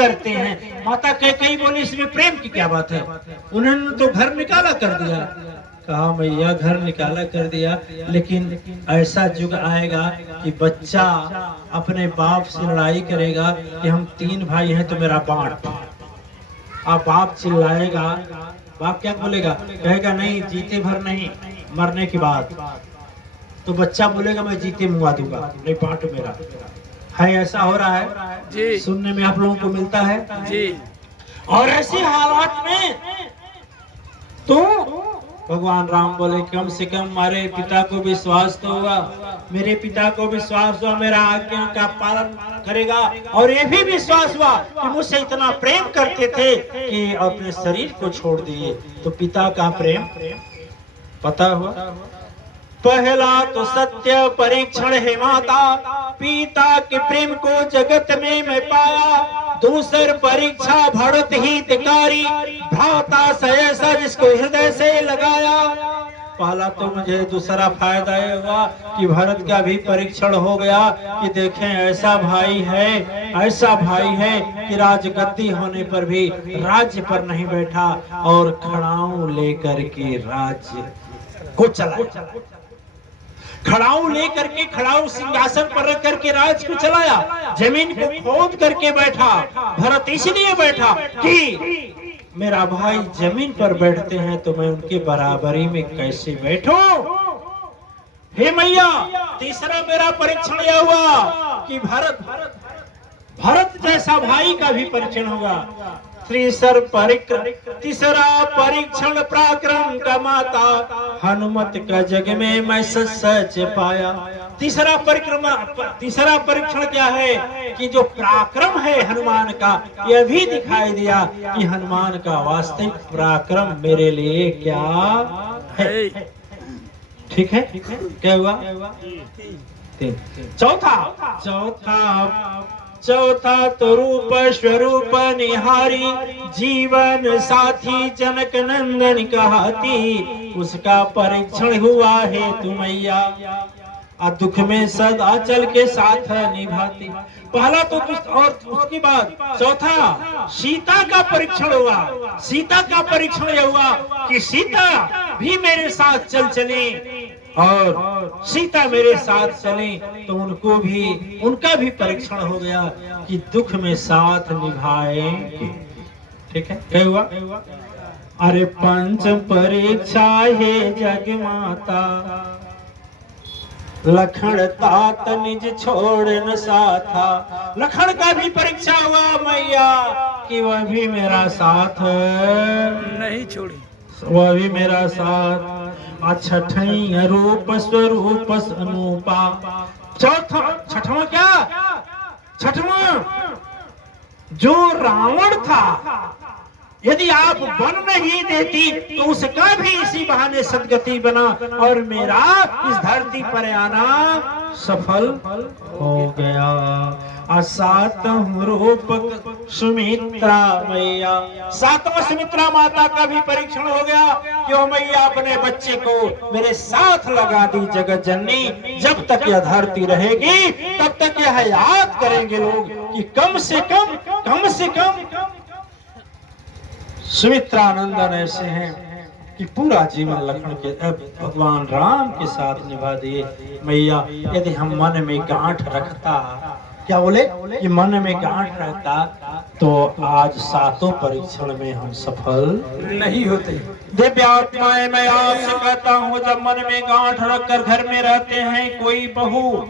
करते हैं। माता कैकेयी बोली इसमें प्रेम की क्या बात है, उन्होंने तो घर निकाला कर दिया। कहा मैया घर निकाला कर दिया, लेकिन ऐसा युग आएगा कि बच्चा अपने बाप से लड़ाई करेगा कि हम 3 भाई हैं तो मेरा बांट। अब बाप चिल्लाएगा, बाप क्या बोलेगा, कहेगा नहीं जीते भर नहीं, मरने के बाद। तो बच्चा बोलेगा मैं जीते मुआ दूंगा, नहीं बांट मेरा है। ऐसा हो रहा है जी, सुनने में आप लोगों को मिलता है जी। और ऐसे हालात में तो भगवान राम बोले कम से कम हमारे पिता को विश्वास तो हुआ, मेरे पिता को विश्वास हुआ मेरा आज्ञा का पालन करेगा, और ये भी विश्वास हुआ कि मुझसे इतना प्रेम करते थे कि अपने शरीर को छोड़ दिए। तो पिता का प्रेम पता हुआ। पहला तो सत्य परीक्षण है माता, पिता के प्रेम को जगत में मैं पाया। दूसर परीक्षा भरत हितकारी, भ्राता सहसा जिसको हृदय से लगाया। पहला तो मुझे दूसरा फायदा ये हुआ कि भरत का भी परीक्षण हो गया कि देखें ऐसा भाई है कि राजगद्दी होने पर भी राज्य पर नहीं बैठा और खड़ाऊ लेकर के राज्य को चलाया। खड़ाऊ लेकर के, खड़ाऊ सिंहासन पर रख करके राज को चलाया। जमीन को खोद करके बैठा। भरत इसलिए बैठा कि मेरा भाई जमीन पर बैठते हैं तो मैं उनके बराबरी में कैसे बैठूं। हे मैया, तीसरा मेरा परीक्षण यह हुआ कि भरत जैसा भाई का भी परीक्षण होगा। तीसरा परीक्षण पराक्रम का माता, हनुमत का जग में मैं सच पाया। तीसरा परीक्षण क्या है कि जो पराक्रम है हनुमान का, यह भी दिखाई दिया कि हनुमान का वास्तविक पराक्रम मेरे लिए क्या है। ठीक है, क्या हुआ? चौथा तो रूप स्वरूप निहारी, जीवन साथी जनक नंदन कहती। उसका परीक्षण हुआ है तुमैया, दुख में सदा चल के साथ निभाती। पहला तो और उसके बाद चौथा सीता का परीक्षण हुआ। सीता का परीक्षण यह हुआ कि सीता भी मेरे साथ चले और सीता मेरे साथ चले तो उनका भी परीक्षण हो गया कि दुख में साथ निभाएंगे। ठीक है, क्या हुआ? अरे पंचम परीक्षा है जग माता, लखन तात निज छोड़ न साथा। लखन का भी परीक्षा हुआ मैया कि वह भी मेरा साथ नहीं छोड़ी, वह भी मेरा साथ। छठई रूप स्वरूप अनुपा। छठवां क्या? छठवां जो रावण था, यदि आप वन नहीं देती तो उसका भी इसी बहाने सदगति बना और मेरा इस धरती पर आना सफल हो गया। सातवां रूप सुमित्रा मैया, सातवां सुमित्रा माता का भी परीक्षण हो गया कि ओ मैया अपने बच्चे को मेरे साथ लगा दी जगत जननी। जब तक यह धरती रहेगी तब तक यह याद करेंगे लोग कि कम से कम सुमित्रा नंदन ऐसे हैं कि पूरा जीवन लखन के भगवान राम के साथ निभा दिए। मैया यदि हम मन में गांठ रखता, क्या बोले कि मन में गांठ रहता तो आज सातों परीक्षण में हम सफल नहीं होते। दिव्य आत्माएं मैं आपसे कहता हूँ, जब मन में गांठ रखकर घर में रहते हैं कोई बहू